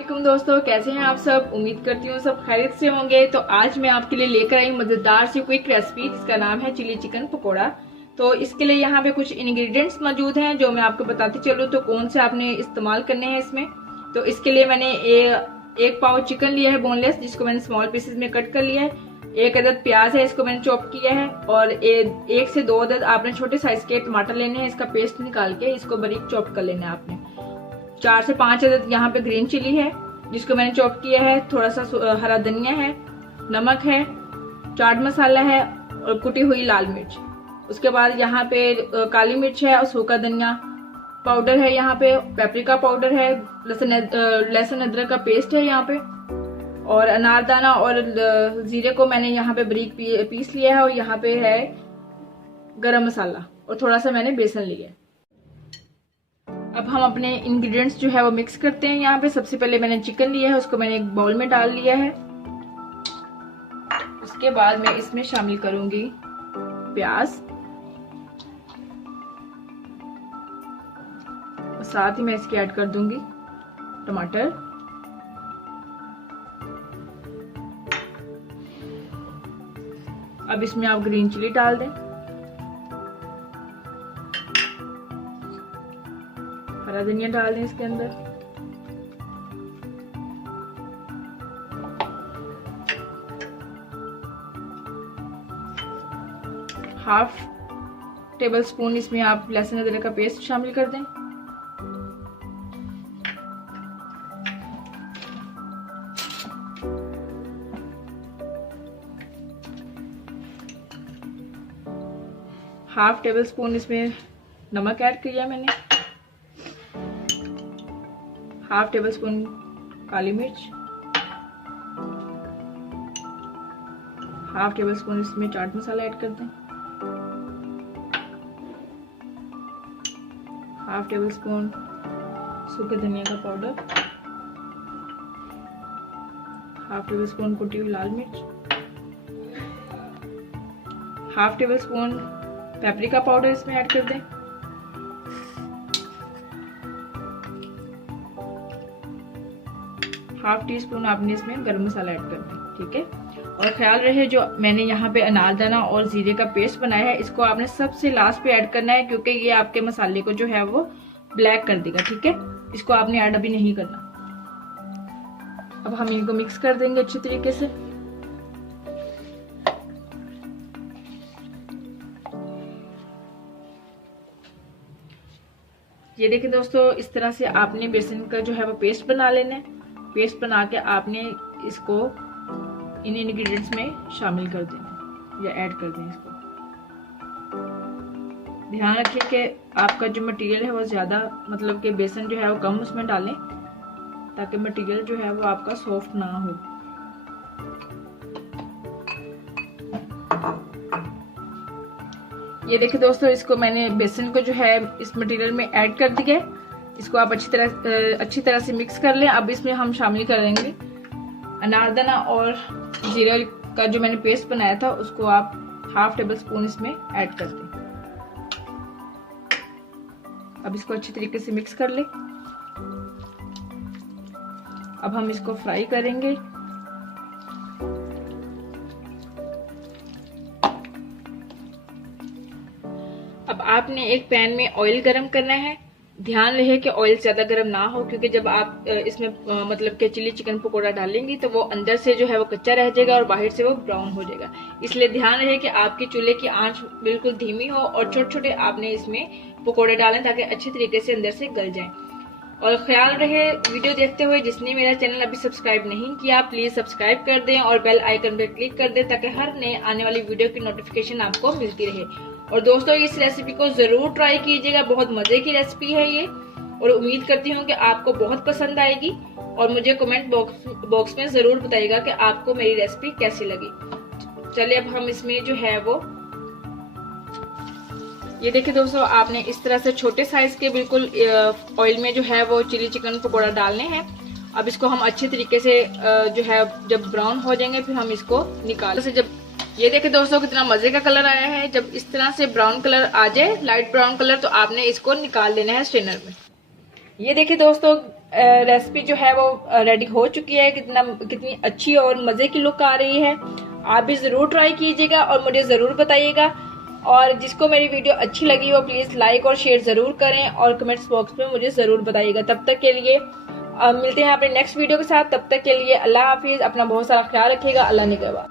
वालेकुम दोस्तों, कैसे हैं आप सब। उम्मीद करती हूँ सब खैरियत से होंगे। तो आज मैं आपके लिए लेकर आई मजेदार सी क्विक रेसिपी जिसका नाम है चिली चिकन पकोड़ा। तो इसके लिए यहाँ पे कुछ इंग्रेडिएंट्स मौजूद हैं जो मैं आपको बताती चलूँ तो कौन से आपने इस्तेमाल करने हैं इसमें। तो इसके लिए मैंने एक पाव चिकन लिया है बोनलेस, जिसको मैंने स्मॉल पीसेस में कट कर लिया है। एक अदद प्याज है, इसको मैंने चॉप किया है। और एक से दो अदद आपने छोटे साइज के टमाटर लेने हैं, इसका पेस्ट निकाल के इसको बारीक चॉप कर लेना है आपने। 4 से 5 अदद यहाँ पे ग्रीन चिली है जिसको मैंने चॉप किया है। थोड़ा सा हरा धनिया है, नमक है, चाट मसाला है और कुटी हुई लाल मिर्च। उसके बाद यहाँ पे काली मिर्च है और सूखा धनिया पाउडर है, यहाँ पे पेपरिका पाउडर है, लहसुन अदरक का पेस्ट है यहाँ पे, और अनारदाना और जीरे को मैंने यहाँ पे बारीक पीस लिया है। और यहाँ पे है गरम मसाला और थोड़ा सा मैंने बेसन लिया है। अब हम अपने इंग्रेडिएंट्स जो है वो मिक्स करते हैं। यहाँ पे सबसे पहले मैंने चिकन लिया है, उसको मैंने एक बाउल में डाल लिया है। उसके बाद मैं इसमें शामिल करूंगी प्याज और साथ ही मैं इसके ऐड कर दूंगी टमाटर। अब इसमें आप ग्रीन चिली डाल दें, हरा धनिया डाल दें इसके अंदर, हाफ टेबल स्पून इसमें आप लहसुन अदरक का पेस्ट शामिल कर दें। हाफ टेबल स्पून इसमें नमक ऐड किया मैंने, हाफ टेबल स्पून काली मिर्च, हाफ टेबल स्पून इसमें चाट मसाला ऐड कर दें, हाफ टेबल स्पून सूखे धनिया का पाउडर, हाफ टेबल स्पून कुटी हुई लाल मिर्च, half table spoon paprika powder इसमें ऐड कर दें, हाफ टी स्पून आपने इसमें गरम मसाला ऐड करना है, ठीक है। और ख्याल रहे जो मैंने यहाँ पे अनारदाना और जीरे का पेस्ट बनाया है इसको आपने सबसे लास्ट पे ऐड करना है, क्योंकि ये आपके मसाले को जो है वो ब्लैक कर देगा, ठीक है। इसको आपने ऐड अभी नहीं करना। अब हम इनको मिक्स कर देंगे अच्छी तरीके से। ये देखिए दोस्तों, इस तरह से आपने बेसन का जो है वो पेस्ट बना लेना है। पेस्ट बना के आपने इसको इन इंग्रेडिएंट्स में शामिल कर देना या ऐड कर दें इसको। ध्यान रखिए कि आपका जो मटेरियल है वो ज्यादा मतलब कि बेसन जो है वो कम उसमें डालें, ताकि मटेरियल जो है वो आपका सॉफ्ट ना हो। ये देखिए दोस्तों, इसको मैंने बेसन को जो है इस मटेरियल में ऐड कर दिया है। इसको आप अच्छी तरह से मिक्स कर लें। अब इसमें हम शामिल करेंगे अनारदाना और जीरा का जो मैंने पेस्ट बनाया था, उसको आप हाफ टेबल स्पून इसमें ऐड कर दें। अब इसको अच्छी तरीके से मिक्स कर लें। अब हम इसको फ्राई करेंगे। अब आपने एक पैन में ऑयल गरम करना है। ध्यान रहे कि ऑयल ज्यादा गर्म ना हो, क्योंकि जब आप इसमें मतलब कि चिली चिकन पकोड़ा डालेंगे तो वो अंदर से जो है वो कच्चा रह जाएगा और बाहर से वो ब्राउन हो जाएगा। इसलिए ध्यान रहे कि आपके चूल्हे की आंच बिल्कुल धीमी हो और छोटे छोटे आपने इसमें पकोड़े डालें ताकि अच्छे तरीके से अंदर से गल जाएं। और ख्याल रहे वीडियो देखते हुए जिसने मेरा चैनल अभी सब्सक्राइब नहीं किया प्लीज सब्सक्राइब कर दें और बेल आइकन पर क्लिक कर दें ताकि हर नए आने वाली वीडियो की नोटिफिकेशन आपको मिलती रहे। और दोस्तों, इस रेसिपी को जरूर ट्राई कीजिएगा, बहुत मजे की रेसिपी है ये और उम्मीद करती हूँ कि आपको बहुत पसंद आएगी। और मुझे कमेंट बॉक्स में जरूर बताइएगा कि आपको मेरी रेसिपी कैसी लगी। चलिए अब हम इसमें जो है वो ये देखिए दोस्तों, आपने इस तरह से छोटे साइज के बिल्कुल ऑयल में जो है वो चिली चिकन पकोड़ा डालने हैं। अब इसको हम अच्छे तरीके से जो है जब ब्राउन हो जाएंगे फिर हम इसको निकाल से जब ये देखिए दोस्तों कितना मजे का कलर आया है। जब इस तरह से ब्राउन कलर आ जाए, लाइट ब्राउन कलर, तो आपने इसको निकाल लेना है स्ट्रेनर में। ये देखिए दोस्तों रेसिपी जो है वो रेडी हो चुकी है। कितनी अच्छी और मज़े की लुक आ रही है। आप भी ज़रूर ट्राई कीजिएगा और मुझे ज़रूर बताइएगा। और जिसको मेरी वीडियो अच्छी लगी हो प्लीज़ लाइक और शेयर ज़रूर करें और कमेंट्स बॉक्स में मुझे ज़रूर बताइएगा। तब तक के लिए मिलते हैं अपने नेक्स्ट वीडियो के साथ। तब तक के लिए अल्लाह हाफिज़। अपना बहुत सारा ख्याल रखिएगा। अल्लाह निगहबान।